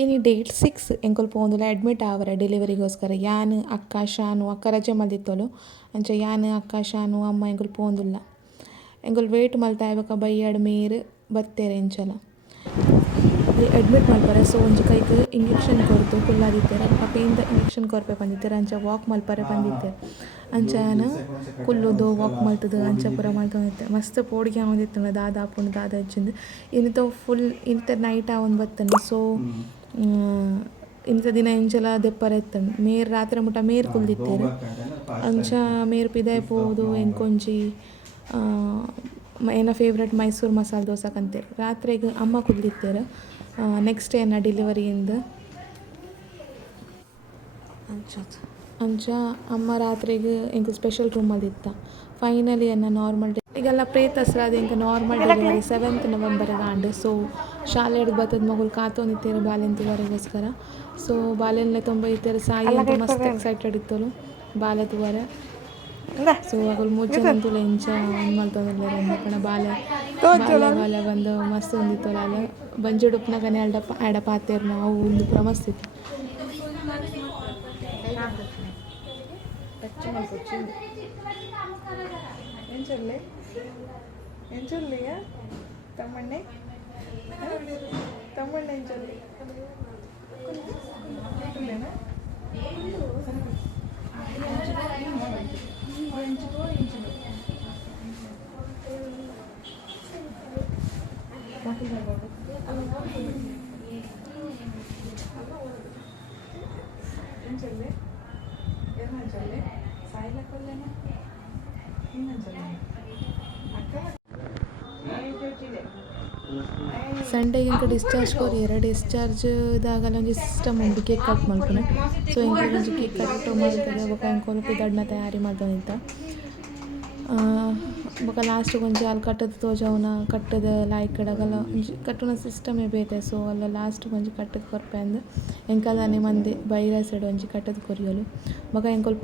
ಏನು ಡೇಟ್ 6 ಎಂಕುಲು ಪೋಂದುಲ ಅಡ್ಮಿಟ್ ಆವರೆ ಡೆಲಿವರಿಗೋಸ್ಕರ ಯಾನ್ ಅಕ್ಕ ಶಾನು ಅಕ್ಕ ರಜೆ ಮಲ್ದಿತ್ತೋಲು ಅಂಚ ಯಾನ್ ಅಕ್ಕ ಶಾನು ಅಮ್ಮ ಎಂಕುಲು ಪೋಂದುಲ್ಲ ಎಂಕುಲು ವೇಟ್ ಮಲ್ತ ಆಯ್ಬಕ್ಕ ಬಯ್ಯಾಡ್ ಮೇರ್ ಬತ್ತೇರೆ ಎಂಚಲ ಅಡ್ಮಿಟ್ ಮಲ್ಪರೆ ಸೊ ಒಂಜಿ ಕೈಕ್ ಇಂಜೆಕ್ಷನ್ ಕೊರ್ದು ಕುಲ್ಲಾದಿತ್ತೇರೆ ಬೊಕ ಪೇನ್ದ ಇಂಜೆಕ್ಷನ್ ಕೊರ್ಪೆ ಬಂದಿತ್ತೇರೆ ಅಂಚ ವಾಕ್ ಮಲ್ಪರೆ ಬಂದಿತ್ತೇರೆ ಅಂಚಾನ ಕುಲ್ಲುದು ವಾಕ್ ಮಲ್ತುದು ಅಂಚ ಪೂರ ಮಲ್ತೊಂದಿತ್ತೆ ಮಸ್ತ್ ಪೋಡಿಗೆ ಆವೊಂದಿತ್ತುಂಡ ದಾದ ಆಪುಂಡು ದಾದ ಇಜ್ಜಿಂದು ಇನ್ನಿತ ಫುಲ್ ಇಂತ ನೈಟ್ ಆವೊಂದು ಬತ್ತಂಡು ಸೊ ಇಂಥ ದಿನ ಎಂಚಲ ದೆಪ್ಪರೆ ಇತ್ತಂಡು ಮೇರ್ ರಾತ್ರಿ ಮುಟ ಮೇರ್ ಕುಲ್ದಿತ್ತೇರು ಅಂಚ ಮೇರ್ ಪಿದಾಯ್ ಪೋದು ಎಂಕೊಂಜಿ ಏನ ಫೇವ್ರೆಟ್ ಮೈಸೂರು ಮಸಾಲೆ ದೋಸೆ ಕಂತೇರು ರಾತ್ರಿಗೆ ಅಮ್ಮ ಕುಲ್ದಿತ್ತೇರು ನೆಕ್ಸ್ಟ್ ಏನ ಡೆಲಿವರಿಯಿಂದ ಅಂಚ ಅಮ್ಮ ರಾತ್ರಿಗೆ ಎಂಕ್ ಸ್ಪೆಷಲ್ ರೂಮಲ್ಲಿ ಇತ್ತ ಫೈನಲಿ ಎನ್ನ ನಾರ್ಮಲ್ ಈಗೆಲ್ಲ ಪ್ರೇತಸ್ರಾದ ಎಂಕ normal delivery 7th November and so ಶಾಲೆಡ್ ಬತ್ತದ ಮಗುಲು ಕಾತೊಂದಿತ್ತೇರು ಬಾಲೆಂತುವರೆಗೋಸ್ಕರ ಸೊ ಬಾಲೆನ್ಲೆ ತೊಂಬೈತೇರು ಸಾಯಿ ಅಂತ ಮಸ್ತ್ ಎಕ್ಸೈಟೆಡ್ ಇತ್ತಲು ಬಾಲೆ ತುವರೆ ಸೊ ಅಗಳು ಮುಜ್ಜನಂತುಲ ಇಂಚ ಮಲ್ತೊಂದಿಲ್ಲ ಎಂದಕಣ ಬಾಲೆ ಬಾಲೆ ಬಂದು ಮಸ್ತ್ ಒಂದಿತ್ತಲ್ಲ ಅಲ್ಲ ಬಂಜುಡುಪ್ನಾಗನೆ ಆಡ ಪಾತೇರು ನಾವು ಒಂದು ಪೂರ ಮಸ್ತ್ ಇತ್ತು ಎಂಚೊಲ್ಲಿಯ ತಮ್ಮಣ್ಣೆ ಎಂಚೊಲ್ಲಿ ಸಂಡೇ ಇಂಕ ಡಿಸ್ಚಾರ್ಜ್ ಕೊರಿಯರ ಡಿಸ್ಚಾರ್ಜ್ದಾಗಲ ಒಂಜಿ ಸಿಸ್ಟಮ್ ಉಂಟು ಕೇಕ್ ಕಟ್ ಮಲ್ಪುನ ಸೊ ಇಂಕ ಒಂಜಿ ಕೇಕ್ ಕಟ್ ಮಲ್ತದೆ ಬೊಕ ಎಂಕೊಲು ಪಿದಡ್ನ ತಯಾರಿ ಮಲ್ತೊಂದಿತ್ತ ಬೊಕ ಲಾಸ್ಟ್ ಒಂಜಿ ಅಲ್ಲಿ ಕಟ್ಟದ ತೋಜವನ ಕಟ್ಟದ ಲಾಯ್ಕಡಗಲ ಒಂಜಿ ಕಟ್ಟುನ ಸಿಸ್ಟಮೇ ಬೇತೆ ಸೊ ಅಲ್ಲ ಲಾಸ್ಟ್ ಒಂಜಿ ಕಟ್ಟದ ಕೊರ್ಪೆ ಅಂದ್ ಎಂಕಲ್ದಾನೆ ಮಂದಿ ಬೈರ ಸೈಡ್ ಒಂಜಿ ಕಟ್ಟದ ಕೊರಿಯಲು ಬೊಕ ಎಂಕೊಲು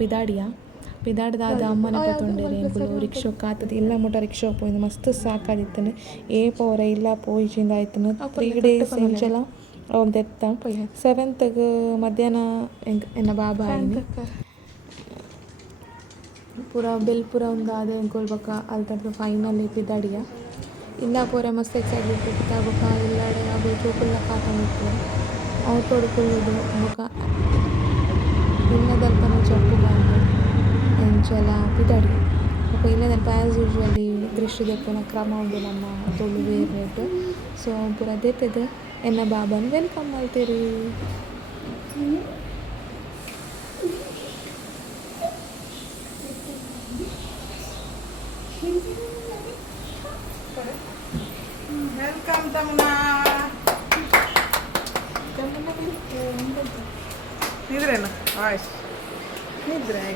ಪಿದಾಡ್ದಾದ ಅಮ್ಮನ ಪತ್ತೊಂಡೇರು ಎಂಕುಲು ರಿಕ್ಷೋ ಕಾತದ ಇಲ್ಲ ಮುಟ ರಿಕ್ಷೋ ಪೋయింದು ಮಸ್ತ್ ಸಾಕಾದಿತ್ತಂಡು ಏ ಪೋರ ಇಲ್ಲ ಪೋಯಿಚಿಂದ ಆಯ್ತನು 3 days ಎಂಚಲ ಅವ್ನು ತೆತ್ತ 7th ಮಧ್ಯಾಹ್ನ ಎನ್ನ ಬಾಬಾ ಆಯ್ನು ಪೂರ ಬೆಲ್ ಪೂರ ಒಂದಾದ ಎಂಕೊಲ್ ಬೊಕ ಅಲ್ತಡ್ದು ಫೈನಲಿ ಪಿದಾಡಿಯ ಇಲ್ಲ ಪೋರೆ ಮಸ್ತ್ ಎಕ್ಸೈಟೆಡ್ ಇತ್ತ ಬೊಕ ಇಲ್ಲಾಡೆ ಅವು ಚೋಕುಲ್ಲ ಕಾತೊಂದಿತ್ತು ಅವು ತೊಡ್ಕೊಳ್ಳೋದು ಬೊಕ ಇಲ್ಲದಲ್ಪನ ಚಪ್ಪು ಬಂದು ಎಂಚಲ ಪಿದಾಡಿ ಬೊಕ ಇಲ್ಲದಲ್ಪ ಆ್ಯಸ್ ಯೂಶ್ವಲಿ ದೃಶ್ಯ ದೆಪ್ಪುನ ಕ್ರಮ ಉಂಡು ನಮ್ಮ ತೊಳು ಬೇರೆಟ್ ಸೊ ಪೂರ ದೆಪ್ಪೆದು ಎನ್ನ ಬಾಬಾನ ವೆಲ್ಕಮ್ ಮಾಡ್ತೇರು ವೆಲ್ಕಮ್ ತಮ್ಮನ ನಿದ್ರೇನ ವಾಯ್ಸ್ ನಿದ್ರೆ